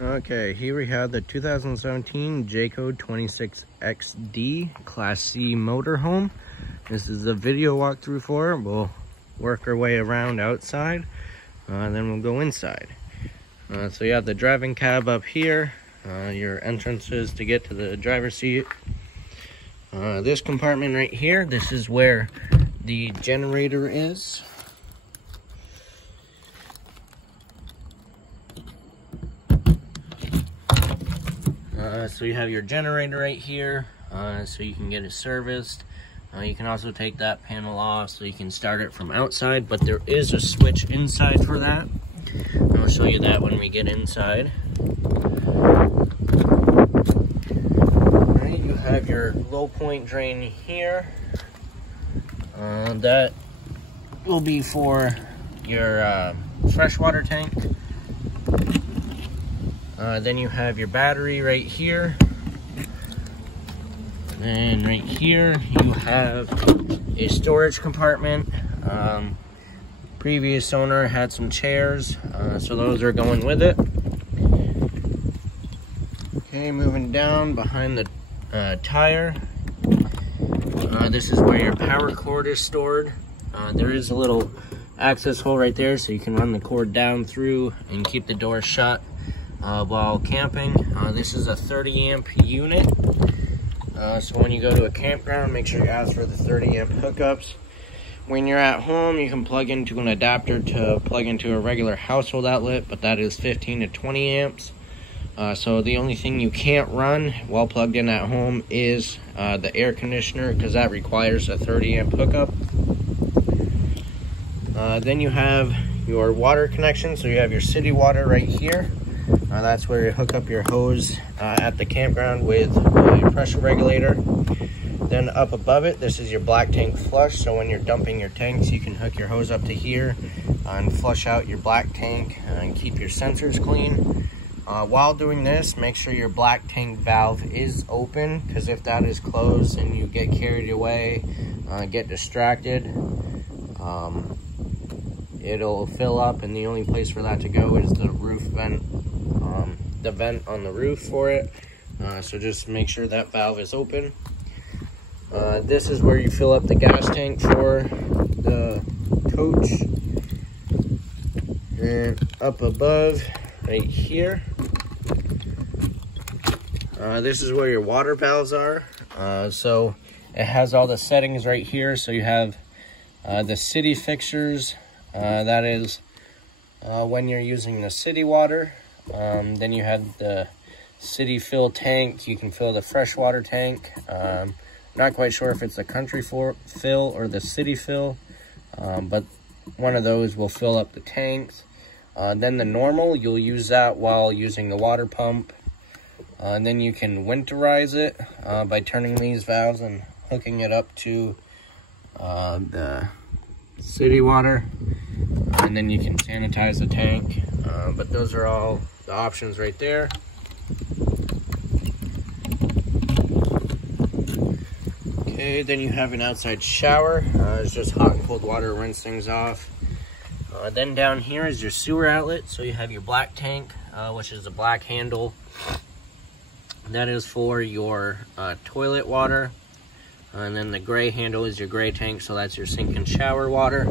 Okay, here we have the 2017 Jayco 26XD Class C motorhome. This is a video walkthrough for it. We'll work our way around outside, then we'll go inside. So you have the driving cab up here, your entrances to get to the driver's seat. This compartment right here, this is where the generator is. So you have your generator right here, so you can get it serviced. You can also take that panel off so you can start it from outside, but there is a switch inside for that. I'll show you that when we get inside. Right, you have your low point drain here. That will be for your freshwater tank. Then you have your battery right here. And right here you have a storage compartment. Previous owner had some chairs, so those are going with it. Okay, moving down behind the tire. This is where your power cord is stored. There is a little access hole right there, so you can run the cord down through and keep the door shut while camping. This is a 30 amp unit. So when you go to a campground, make sure you ask for the 30 amp hookups. When you're at home, you can plug into an adapter to plug into a regular household outlet, but that is 15 to 20 amps. So the only thing you can't run while plugged in at home is the air conditioner, because that requires a 30 amp hookup. Then you have your water connection. So you have your city water right here. That's where you hook up your hose at the campground with a pressure regulator. Then up above it, this is your black tank flush. So when you're dumping your tanks, you can hook your hose up to here and flush out your black tank and keep your sensors clean. While doing this, make sure your black tank valve is open, because if that is closed and you get carried away, get distracted, it'll fill up, and the only place for that to go is the roof vent, the vent on the roof for it. So just make sure that valve is open. This is where you fill up the gas tank for the coach. And up above, right here, this is where your water valves are. So it has all the settings right here. So you have the city fixtures. That is when you're using the city water. Then you have the city fill tank. You can fill the freshwater tank. Not quite sure if it's the country fill or the city fill, but one of those will fill up the tanks. Then the normal, you'll use that while using the water pump. And then you can winterize it by turning these valves and hooking it up to the city water. And then you can sanitize the tank. But those are all the options right there. Okay, then you have an outside shower. It's just hot and cold water, rinse things off. Then down here is your sewer outlet. So you have your black tank, which is the black handle. That is for your toilet water. And then the gray handle is your gray tank, so that's your sink and shower water.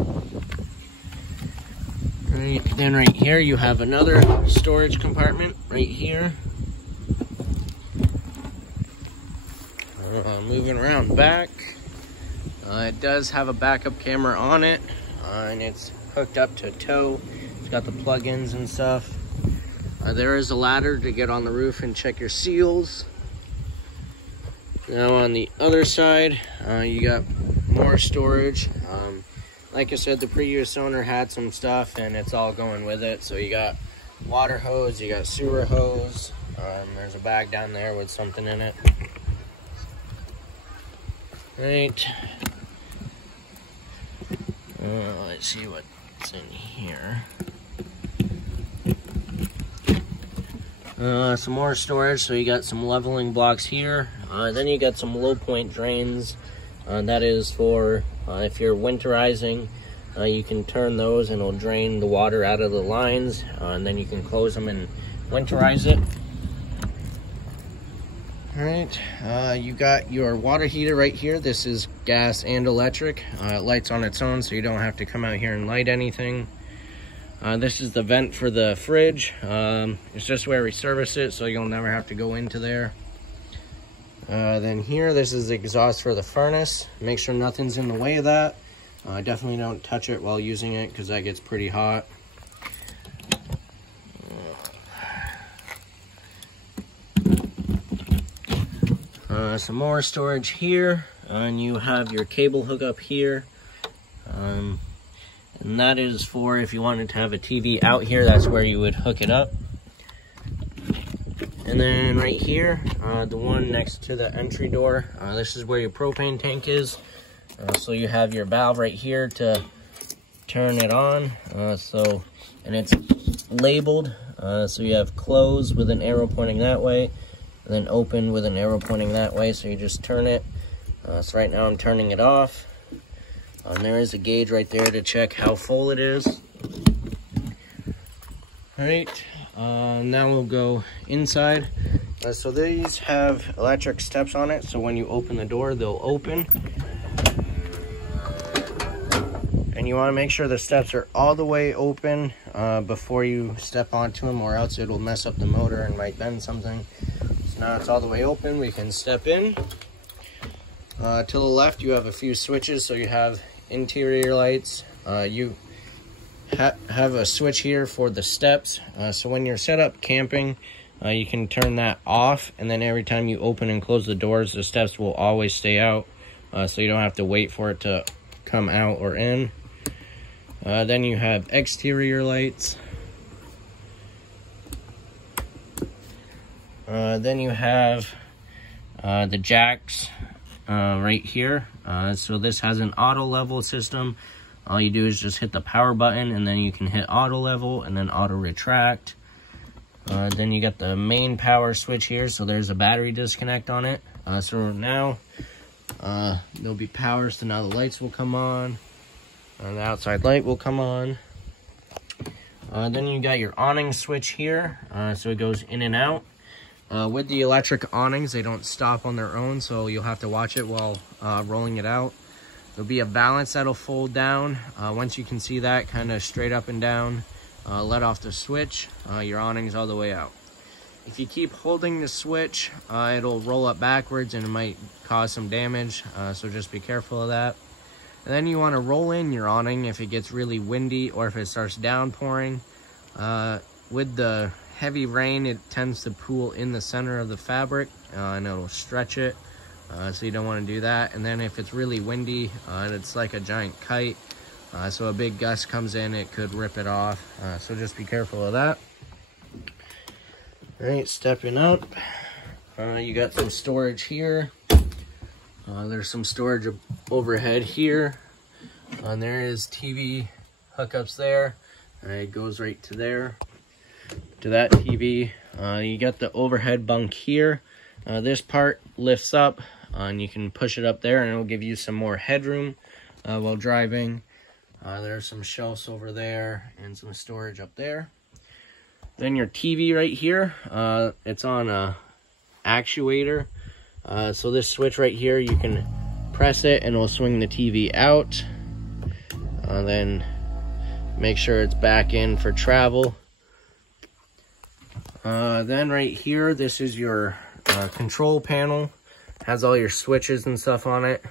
Right, then right here you have another storage compartment right here. Moving around back, it does have a backup camera on it, and it's hooked up to a tow. It's got the plug-ins and stuff. There is a ladder to get on the roof and check your seals. Now on the other side, you got more storage. Like I said, the previous owner had some stuff, and it's all going with it. So you got water hose, you got sewer hose. There's a bag down there with something in it. Right. Let's see what's in here. Some more storage, so you got some leveling blocks here. Then you got some low point drains. That is for if you're winterizing, you can turn those and it'll drain the water out of the lines, and then you can close them and winterize it. All right, you got your water heater right here. This is gas and electric. It lights on its own, so you don't have to come out here and light anything. This is the vent for the fridge. It's just where we service it, so you'll never have to go into there. Then here, this is the exhaust for the furnace. Make sure nothing's in the way of that. Definitely don't touch it while using it, because that gets pretty hot. Some more storage here, and you have your cable hookup here, and that is for if you wanted to have a TV out here, that's where you would hook it up. And then right here, the one next to the entry door, this is where your propane tank is. So you have your valve right here to turn it on, and it's labeled, so you have close with an arrow pointing that way, and then open with an arrow pointing that way, so you just turn it. So right now I'm turning it off. There is a gauge right there to check how full it is. All right, now we'll go inside. So these have electric steps on it, so when you open the door, they'll open. And you want to make sure the steps are all the way open before you step onto them, or else it'll mess up the motor and might bend something. So now it's all the way open, we can step in. To the left, you have a few switches, so you have interior lights. You have a switch here for the steps. So when you're set up camping, you can turn that off, and then every time you open and close the doors, the steps will always stay out, so you don't have to wait for it to come out or in. Then you have exterior lights. Then you have the jacks right here. So this has an auto level system. All you do is just hit the power button, and then you can hit auto level and then auto retract. Then you got the main power switch here, so there's a battery disconnect on it. So now there'll be power, so now the lights will come on. The outside light will come on. Then you got your awning switch here, so it goes in and out. With the electric awnings, they don't stop on their own, so you'll have to watch it while rolling it out. There'll be a balance that'll fold down. Once you can see that, kind of straight up and down, let off the switch, your awning's all the way out. If you keep holding the switch, it'll roll up backwards and it might cause some damage, so just be careful of that. And then you want to roll in your awning if it gets really windy or if it starts downpouring. With the heavy rain, it tends to pool in the center of the fabric, and it'll stretch it, so you don't want to do that. And then if it's really windy, it's like a giant kite, so a big gust comes in, it could rip it off, so just be careful of that. All right, stepping up, you got some storage here. There's some storage overhead here, and there is TV hookups there. It goes right to there, to that TV. You got the overhead bunk here. This part lifts up, and you can push it up there, and it'll give you some more headroom while driving. There's some shelves over there and some storage up there. Then your TV right here, it's on a actuator. So this switch right here, you can press it and it'll swing the TV out. Then make sure it's back in for travel. Then right here, this is your control panel. Has all your switches and stuff on it.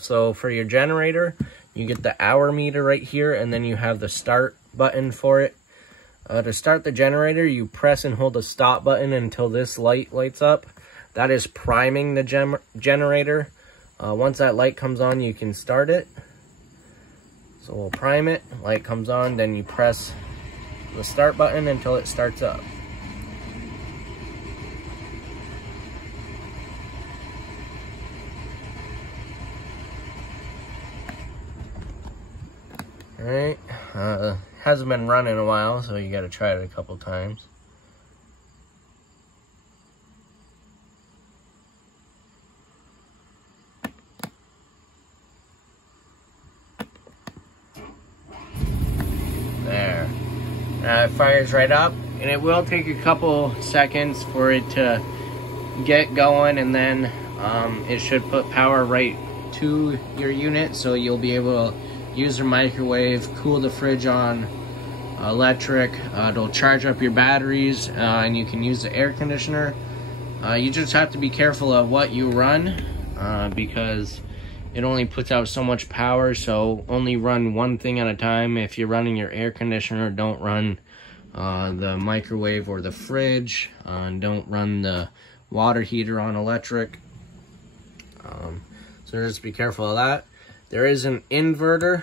So for your generator, you get the hour meter right here, and then you have the start button for it. To start the generator, you press and hold the stop button until this light lights up. That is priming the generator. Once that light comes on, you can start it. So we'll prime it, light comes on, then you press the start button until it starts up. Alright, hasn't been running in a while, so you gotta try it a couple times. it fires right up, and it will take a couple seconds for it to get going, and then it should put power right to your unit, so you'll be able to use your microwave, cool the fridge on electric. It'll charge up your batteries, and you can use the air conditioner. You just have to be careful of what you run, because it only puts out so much power, so only run one thing at a time. If you're running your air conditioner, don't run the microwave or the fridge. Don't run the water heater on electric. So just be careful of that. There is an inverter.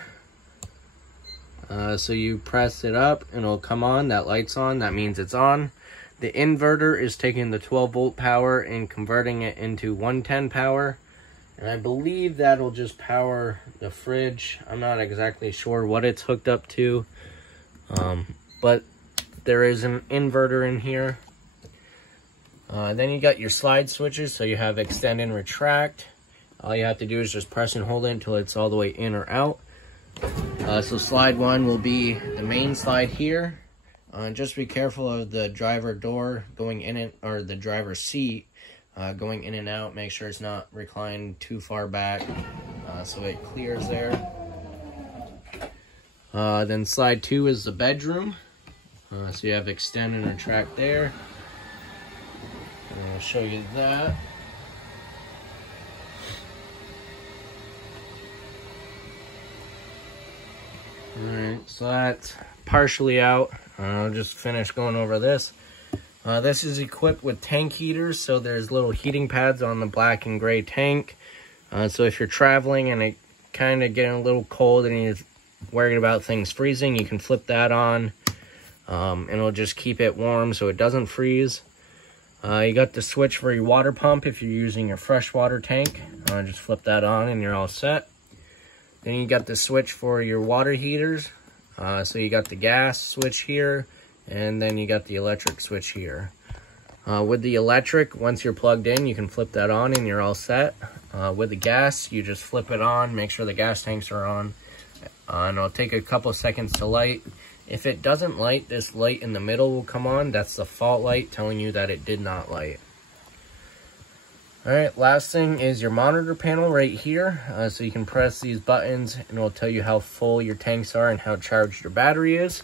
So you press it up and it'll come on. That light's on. That means it's on. The inverter is taking the 12-volt power and converting it into 110 power. And I believe that'll just power the fridge. I'm not exactly sure what it's hooked up to. But there is an inverter in here. Then you got your slide switches. So you have extend and retract. All you have to do is just press and hold it until it's all the way in or out. So slide 1 will be the main slide here. Just be careful of the driver door going in it, or the driver's seat going in and out. Make sure it's not reclined too far back, so it clears there. Then slide 2 is the bedroom. So you have extend and retract there. And I'll show you that. Alright, so that's partially out. I'll just finish going over this. This is equipped with tank heaters, so there's little heating pads on the black and gray tank. So if you're traveling and it kind of getting a little cold and you're worried about things freezing, you can flip that on. And it'll just keep it warm so it doesn't freeze. You got the switch for your water pump if you're using your freshwater tank. Just flip that on and you're all set. Then you got the switch for your water heaters. So you got the gas switch here, and then you got the electric switch here. With the electric, once you're plugged in, you can flip that on and you're all set. With the gas, you just flip it on, make sure the gas tanks are on, and it'll take a couple seconds to light. If it doesn't light, this light in the middle will come on. That's the fault light telling you that it did not light. Alright, last thing is your monitor panel right here. So you can press these buttons and it'll tell you how full your tanks are and how charged your battery is.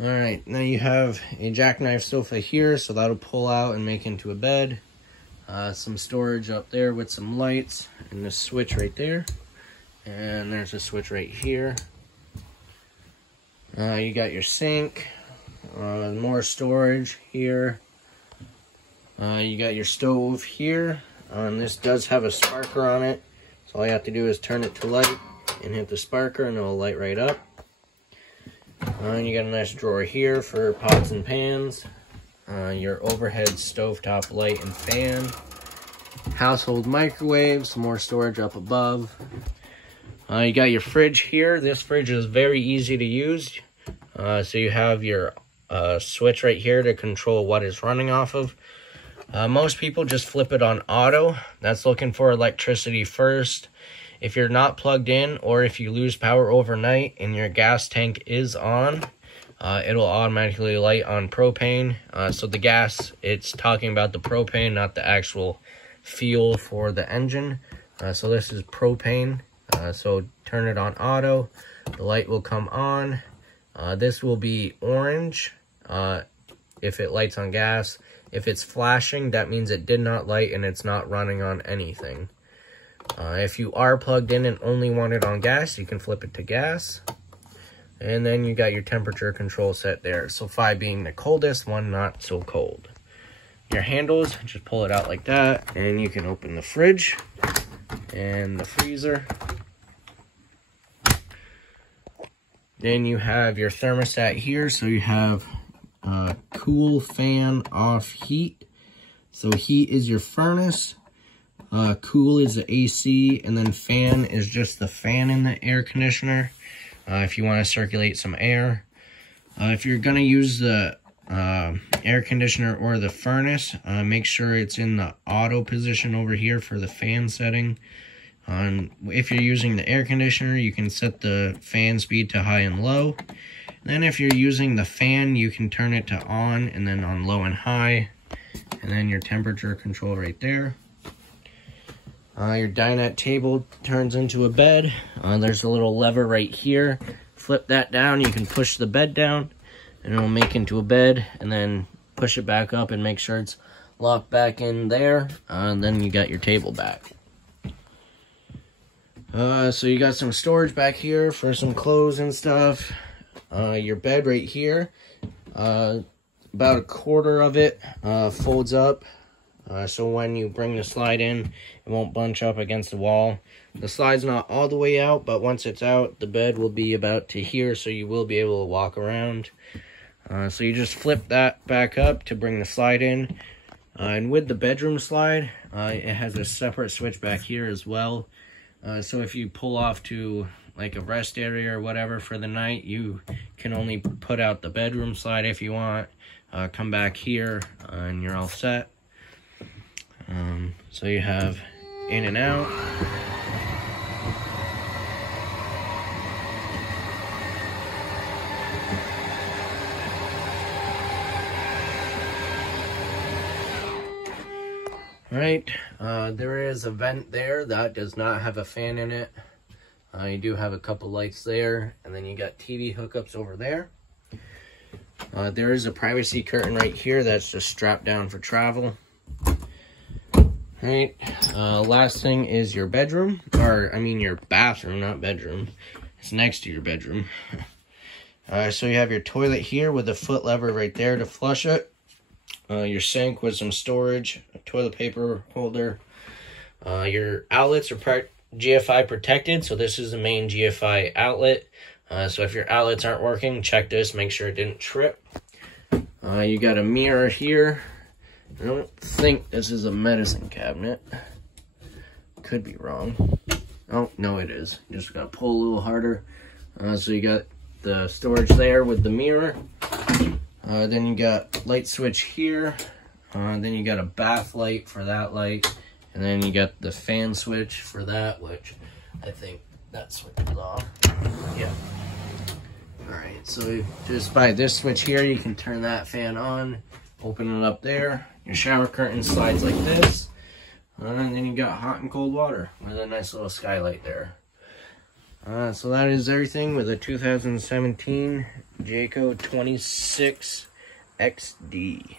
Alright, now you have a jackknife sofa here, so that'll pull out and make into a bed. Some storage up there with some lights, and this switch right there. And there's a switch right here. You got your sink, more storage here. You got your stove here. This does have a sparker on it, so all you have to do is turn it to light and hit the sparker and it'll light right up. You got a nice drawer here for pots and pans. Your overhead stovetop light and fan. Household microwave, some more storage up above. You got your fridge here. This fridge is very easy to use. So you have your switch right here to control what it's running off of. Most people just flip it on auto. That's looking for electricity first. If you're not plugged in, or if you lose power overnight and your gas tank is on, it'll automatically light on propane. So the gas, it's talking about the propane, not the actual fuel for the engine. So this is propane. So turn it on auto. The light will come on. This will be orange if it lights on gas. If it's flashing, that means it did not light and it's not running on anything. If you are plugged in and only want it on gas, you can flip it to gas. And then you got your temperature control set there. So 5 being the coldest, 1 not so cold. Your handles, just pull it out like that, and you can open the fridge and the freezer. Then you have your thermostat here, so you have cool, fan, off, heat. So heat is your furnace, cool is the AC, and then fan is just the fan in the air conditioner if you want to circulate some air. If you're going to use the air conditioner or the furnace, make sure it's in the auto position over here for the fan setting. If you're using the air conditioner, you can set the fan speed to high and low. Then if you're using the fan, you can turn it to on and then on low and high. And then your temperature control right there. Your dinette table turns into a bed. There's a little lever right here. Flip that down, you can push the bed down and it'll make into a bed, and then push it back up and make sure it's locked back in there. And then you got your table back. So you got some storage back here for some clothes and stuff. Your bed right here, about a quarter of it folds up. So when you bring the slide in, it won't bunch up against the wall. The slide's not all the way out, but once it's out, the bed will be about to here, so you will be able to walk around. So you just flip that back up to bring the slide in. And with the bedroom slide, it has a separate switch back here as well. So if you pull off to like a rest area or whatever for the night, you can only put out the bedroom slide if you want. Come back here and you're all set. So you have in and out. Right, there is a vent there that does not have a fan in it. You do have a couple lights there, and then you got TV hookups over there. There is a privacy curtain right here that's just strapped down for travel. Right, last thing is your bedroom, or I mean your bathroom, not bedroom. It's next to your bedroom. So you have your toilet here with a foot lever right there to flush it. Your sink with some storage, a toilet paper holder. Your outlets are GFI protected, so this is the main GFI outlet. So if your outlets aren't working, check this, make sure it didn't trip. You got a mirror here. I don't think this is a medicine cabinet. Could be wrong. Oh, no it is. You just gotta pull a little harder. So you got the storage there with the mirror. Then you got light switch here. Then you got a bath light for that light. And then you got the fan switch for that, which I think that switch is off. Yeah. Alright, so just by this switch here, you can turn that fan on. Open it up there. Your shower curtain slides like this. And then you got hot and cold water with a nice little skylight there. So that is everything with a 2017 Jayco 26XD.